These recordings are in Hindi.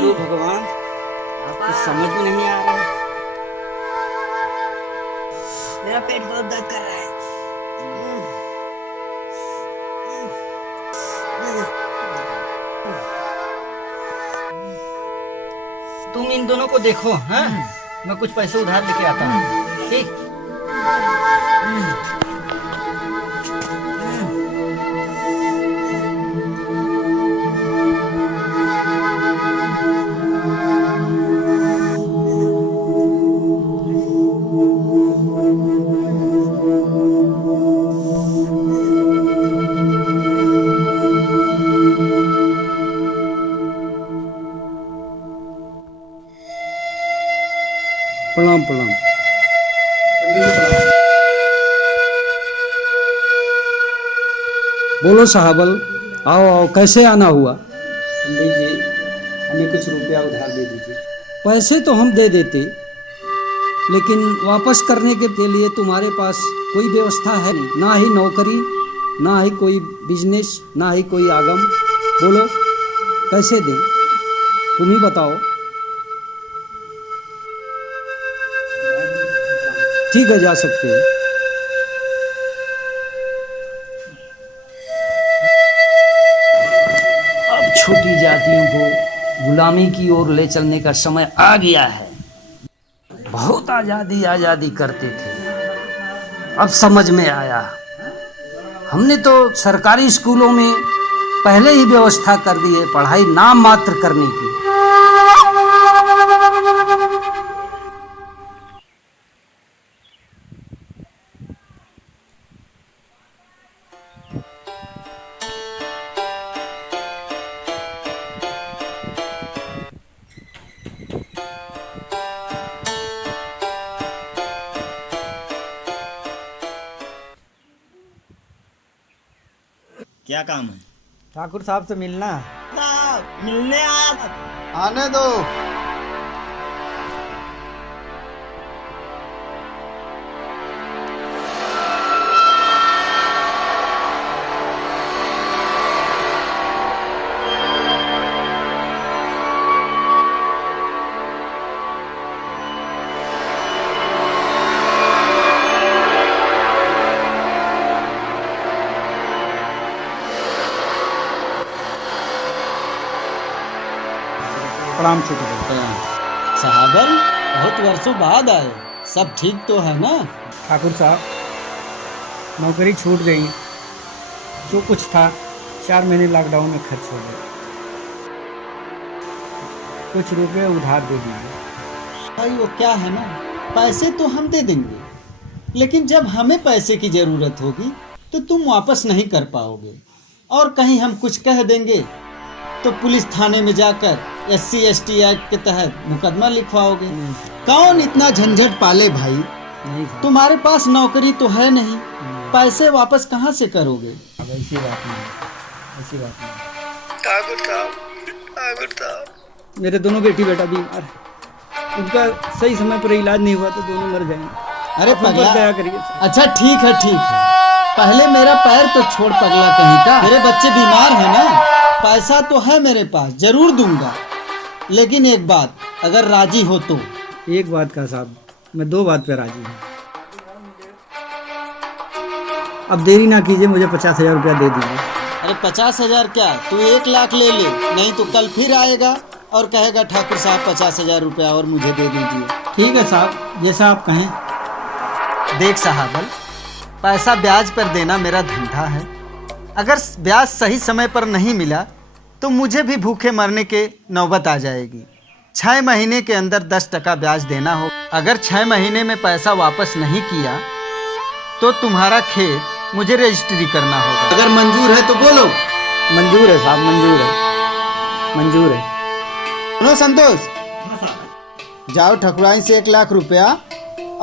करूं भगवान, कुछ समझ में नहीं आ रहा है। मेरा पेट बहुत दर्द कर रहा है। तुम इन दोनों को देखो, हाँ? मैं कुछ पैसे उधार लेके आता हूँ, ठीक? प्रणाम प्रणाम। बोलो साहबल, आओ आओ, कैसे आना हुआ? पंडित जी, हमें कुछ रुपया उधार दे दीजिए। पैसे तो हम दे देते, लेकिन वापस करने के लिए तुम्हारे पास कोई व्यवस्था है नहीं, ना ही नौकरी, ना ही कोई बिजनेस, ना ही कोई आगम। बोलो कैसे दें, तुम ही बताओ। ठीक है, जा सकते हो। अब छोटी जातियों को गुलामी की ओर ले चलने का समय आ गया है। बहुत आज़ादी आज़ादी करते थे, अब समझ में आया। हमने तो सरकारी स्कूलों में पहले ही व्यवस्था कर दी है पढ़ाई नाम मात्र करने की। क्या काम है? ठाकुर साहब से मिलना। मिलने आया था। आने दो। प्रणाम छोटे भाई। साहबल, बहुत वर्षों बाद आए, सब ठीक तो है ना? ठाकुर साहब, नौकरी छूट गई, जो कुछ था 4 महीने लॉकडाउन में खर्च हो गया। कुछ रुपए उधार दे दीजिए। भाई वो क्या है ना, पैसे तो हम दे देंगे, लेकिन जब हमें पैसे की जरूरत होगी तो तुम वापस नहीं कर पाओगे, और कहीं हम कुछ कह देंगे तो पुलिस थाने में जाकर SC/ST एक्ट के तहत मुकदमा लिखवाओगे। कौन इतना झंझट पाले भाई? नहीं साहब, तुम्हारे पास नौकरी तो है नहीं, पैसे वापस कहाँ से करोगे? अब ऐसी बात नहीं, ऐसी बात नहीं। ठाकुर साहब, मेरे दोनों बेटी बेटा बीमार है, उनका सही समय पर इलाज नहीं हुआ तो दोनों मर जाएंगे। अरे आप उन पर पगला, दया करिए साहब। अच्छा ठीक है ठीक है, पहले मेरा पैर तो छोड़ पगला कहीं का। मेरे बच्चे बीमार है ना, पैसा तो है मेरे पास, जरूर दूंगा, लेकिन एक बात, अगर राजी हो तो। एक बात का साहब, मैं 2 बात पे राजी हूँ। अब देरी ना कीजिए, मुझे 50,000 रुपया दे दीजिए। अरे 50,000 क्या, तू 1 लाख ले ले, नहीं तो कल फिर आएगा और कहेगा ठाकुर साहब 50,000 रुपया और मुझे दे दीजिए। ठीक है साहब, जैसा आप कहें। देख साहबल, पैसा ब्याज पर देना मेरा धंधा है। अगर ब्याज सही समय पर नहीं मिला तो मुझे भी भूखे मरने के नौबत आ जाएगी। 6 महीने के अंदर 10% ब्याज देना हो। अगर 6 महीने में पैसा वापस नहीं किया तो तुम्हारा खेत मुझे रजिस्ट्री करना होगा। अगर मंजूर है तो बोलो। मंजूर है साहब, मंजूर है, मंजूर है। सुनो संतोष, जाओ ठकुराइन से 1 लाख रुपया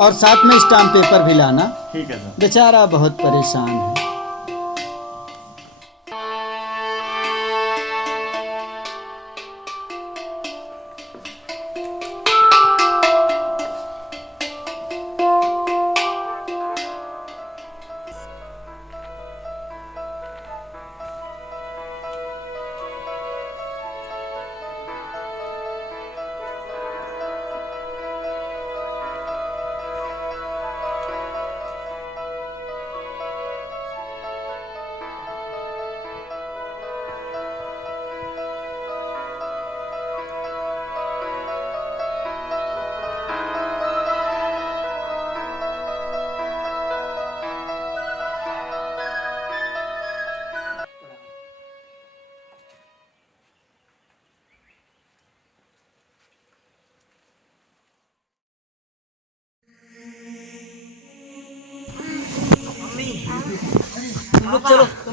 और साथ में स्टाम्प पेपर भी लाना। ठीक है सर। बेचारा बहुत परेशान है।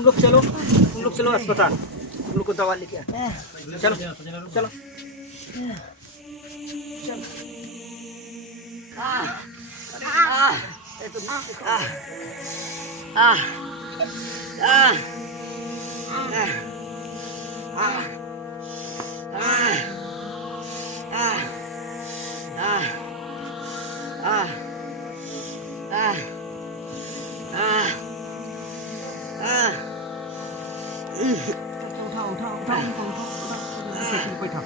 लोग चलो अस्पताल, तुम लोग को दवा लेके आ। चलो चलो बैठा।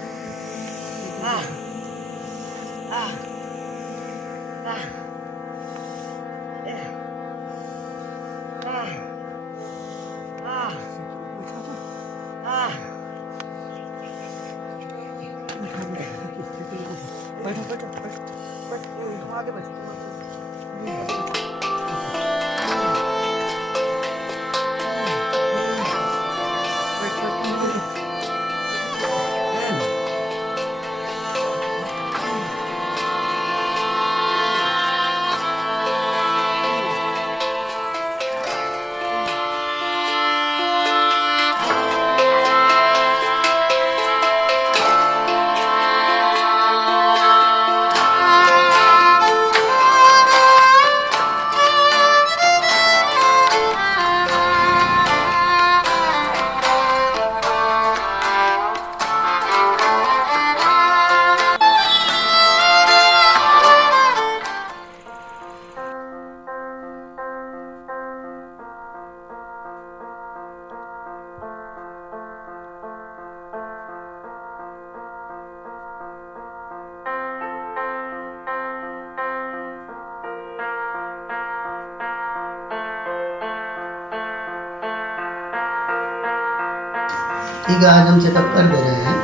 ठीक है, आज हम चेकअप कर दे रहे हैं,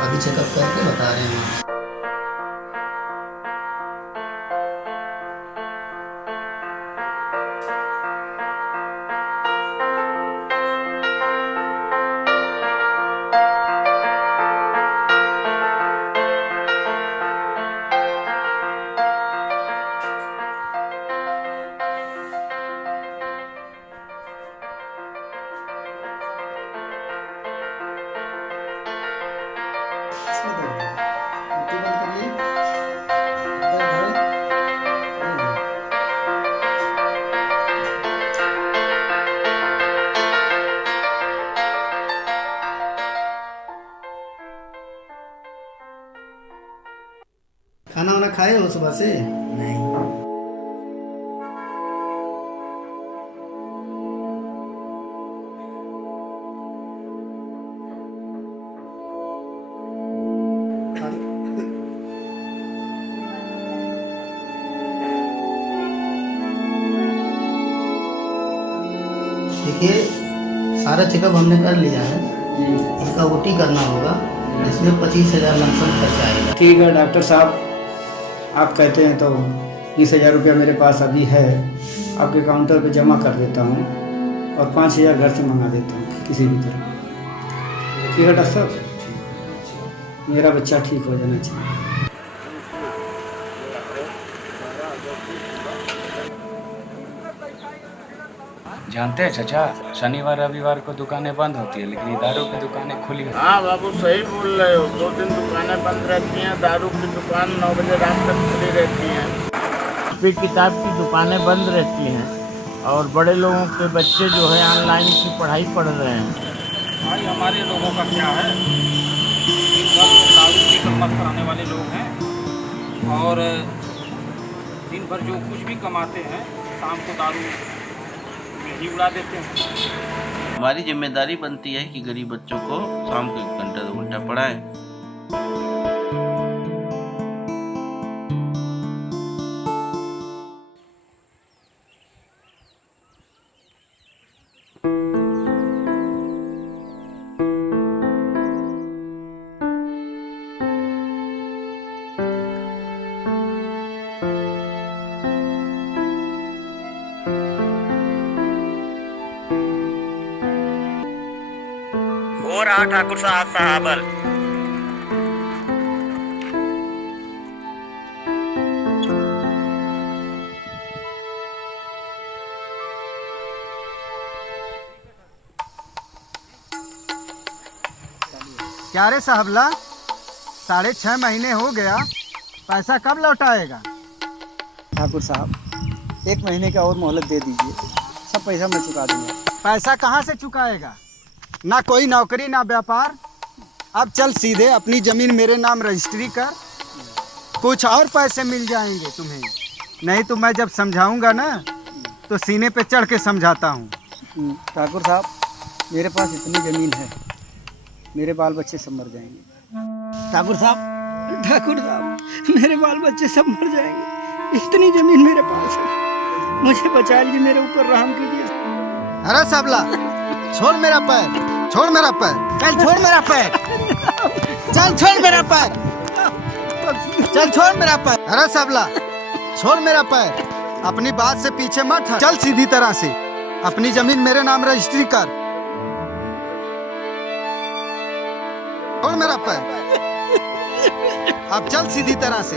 अभी चेकअप करके बता रहे हैं। खाना वाना खाए हो सुबह से? नहीं। देखिए, सारा चेकअप हमने कर लिया है, इसका ओटी करना होगा, इसमें 25,000 लमसम खर्चा आएगा। ठीक है डॉक्टर साहब, आप कहते हैं तो 20,000 रुपया मेरे पास अभी है, आपके काउंटर पे जमा कर देता हूँ और 5,000 घर से मंगा देता हूँ किसी भी तरह। ठीक है डॉक्टर साहब, मेरा बच्चा ठीक हो जाना चाहिए। जानते हैं चाचा, शनिवार रविवार को दुकानें बंद होती है, लेकिन ये दारू की दुकानें खुली होती हाँ बाबू, सही बोल रहे हो। 2 दिन दुकानें बंद रहती हैं, दारू की दुकान 9 बजे रात तक खुली रहती हैं। कॉपी किताब की दुकानें बंद रहती हैं और बड़े लोगों के बच्चे जो है ऑनलाइन की पढ़ाई पढ़ रहे हैं। भाई हमारे लोगों का क्या है, सब दारू पीकर मत कराने वाले लोग हैं और दिन भर जो कुछ भी कमाते हैं शाम को दारू में ही उड़ा देते हैं। हमारी जिम्मेदारी बनती है कि गरीब बच्चों को शाम को 1 घंटा 2 घंटा पढ़ाएं। हो रहा ठाकुर साहब साहबल। क्या रे साहबला, 6.5 महीने हो गया, पैसा कब लौटाएगा? ठाकुर साहब 1 महीने का और मोहलत दे दीजिए, सब पैसा मैं चुका दूंगा। पैसा कहाँ से चुकाएगा? ना कोई नौकरी ना व्यापार। अब चल सीधे अपनी जमीन मेरे नाम रजिस्ट्री कर, कुछ और पैसे मिल जाएंगे तुम्हें। नहीं तो मैं जब समझाऊंगा ना तो सीने पे चढ़ के समझाता हूँ। ठाकुर साहब मेरे पास इतनी ज़मीन है, मेरे बाल बच्चे सब मर जाएंगे। ठाकुर साहब मेरे बाल बच्चे सब मर जाएंगे, इतनी ज़मीन मेरे पास है, मुझे बचा लीजिए, मेरे ऊपर रहम कीजिए। अरे साबला, छोड़ मेरा पैर, छोड़ मेरा पैर, चल छोड़ मेरा पैर, चल छोड़ मेरा पैर, चल छोड़ मेरा पैर। अरे साबला, छोड़ मेरा पैर, अपनी बात से पीछे मत हट, चल सीधी तरह से अपनी जमीन मेरे नाम रजिस्ट्री कर, छोड़ मेरा पैर, अब चल सीधी तरह से।